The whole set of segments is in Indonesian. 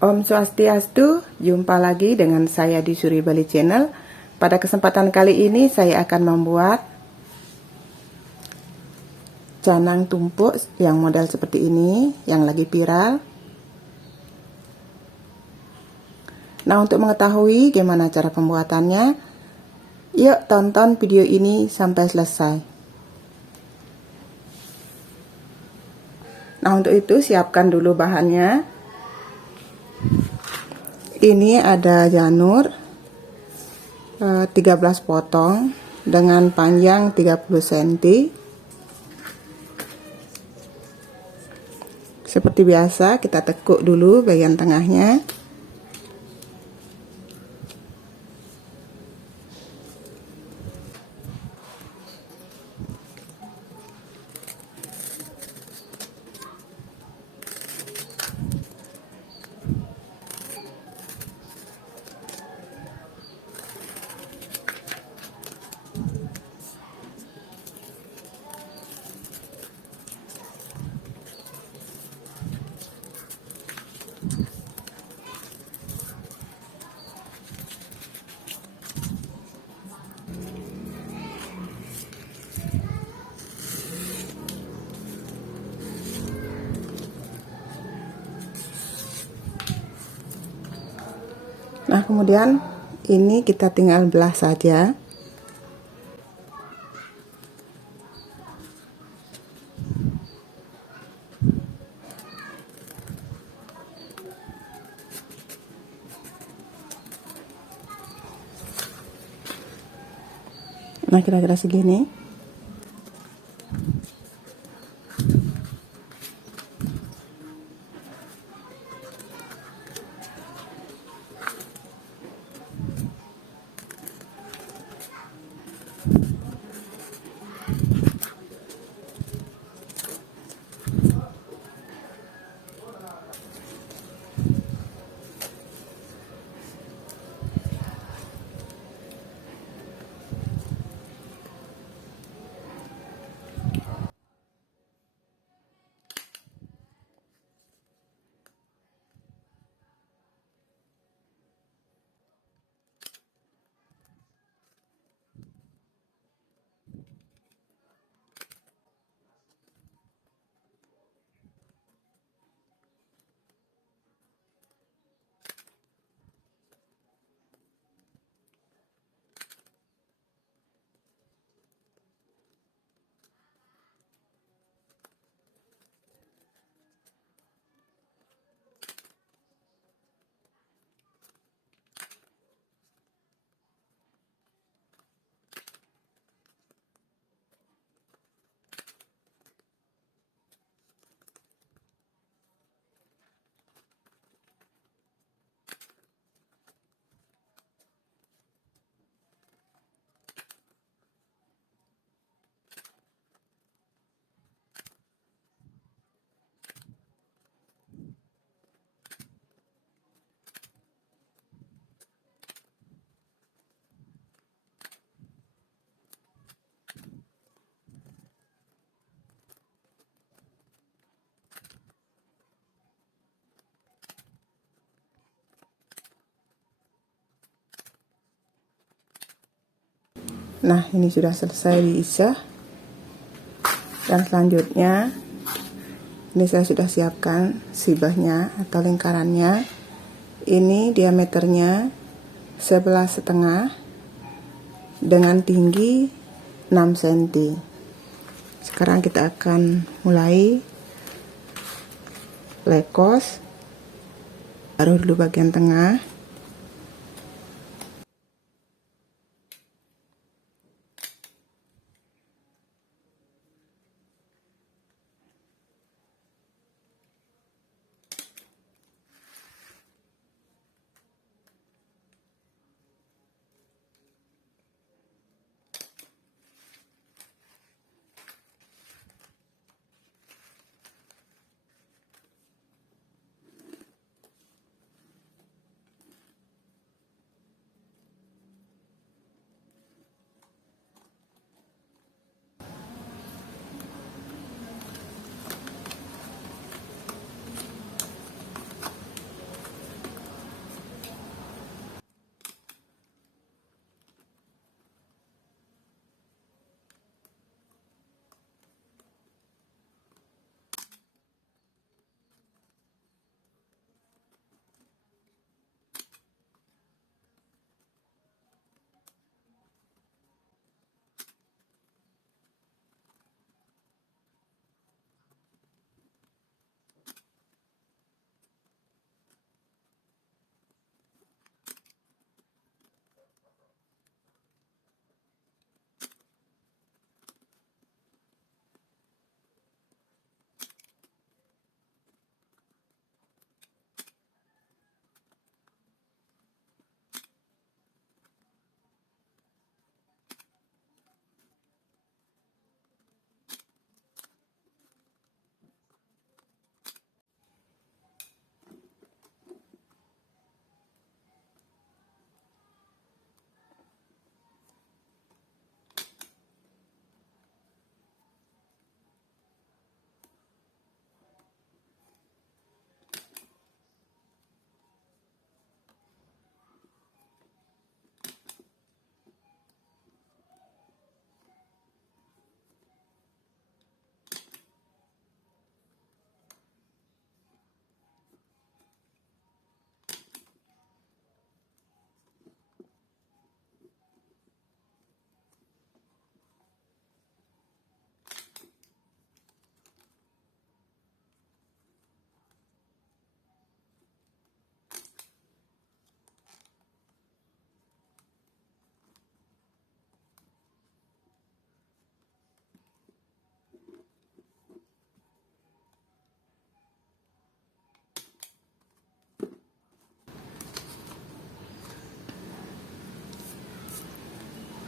Om Swastiastu, jumpa lagi dengan saya di Suri Bali Channel. Pada kesempatan kali ini saya akan membuat canang tumpuk yang model seperti ini, yang lagi viral. Nah, untuk mengetahui gimana cara pembuatannya, yuk tonton video ini sampai selesai. Nah, untuk itu siapkan dulu bahannya. Ini ada janur 13 potong dengan panjang 30 cm. Seperti biasa kita tekuk dulu bagian tengahnya. Nah, kemudian ini kita tinggal belah saja. Nah, kira-kira segini. Nah, ini sudah selesai diisah. Dan selanjutnya ini saya sudah siapkan sibahnya atau lingkarannya. Ini diameternya 11,5 dengan tinggi 6 cm. Sekarang kita akan mulai lekos. Taruh dulu bagian tengah.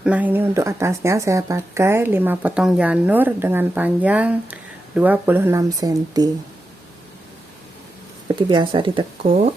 Nah, ini untuk atasnya saya pakai 5 potong janur dengan panjang 26 cm. Seperti biasa ditekuk.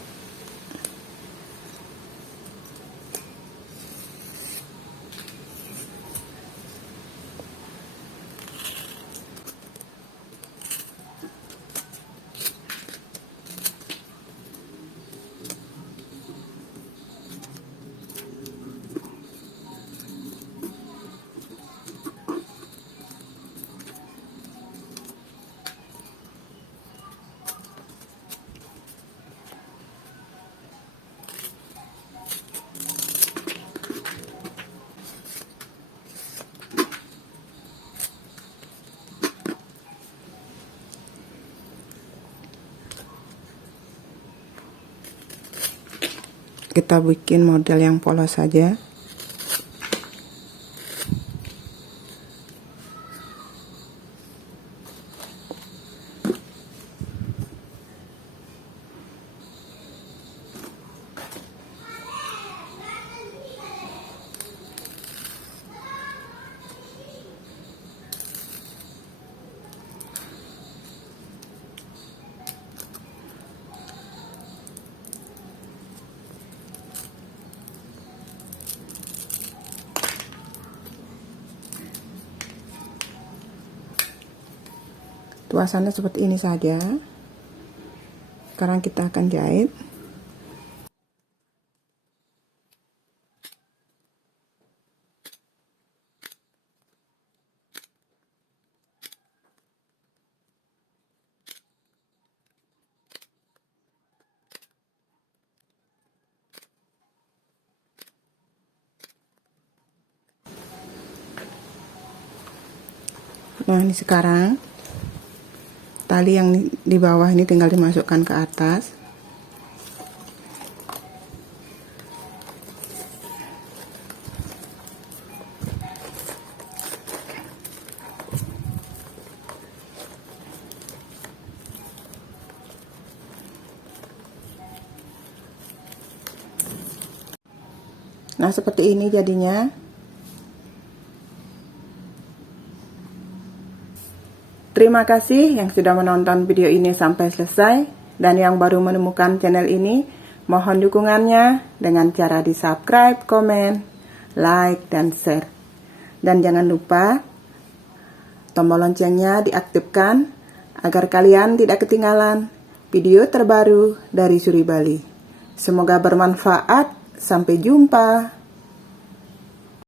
Kita bikin model yang polos saja. Tuasannya seperti ini saja. Sekarang kita akan jahit. Nah, ini sekarang tali yang di bawah ini tinggal dimasukkan ke atas. Nah, seperti ini jadinya. Terima kasih yang sudah menonton video ini sampai selesai, dan yang baru menemukan channel ini, mohon dukungannya dengan cara di subscribe, komen, like, dan share. Dan jangan lupa tombol loncengnya diaktifkan agar kalian tidak ketinggalan video terbaru dari Suri Bali. Semoga bermanfaat. Sampai jumpa.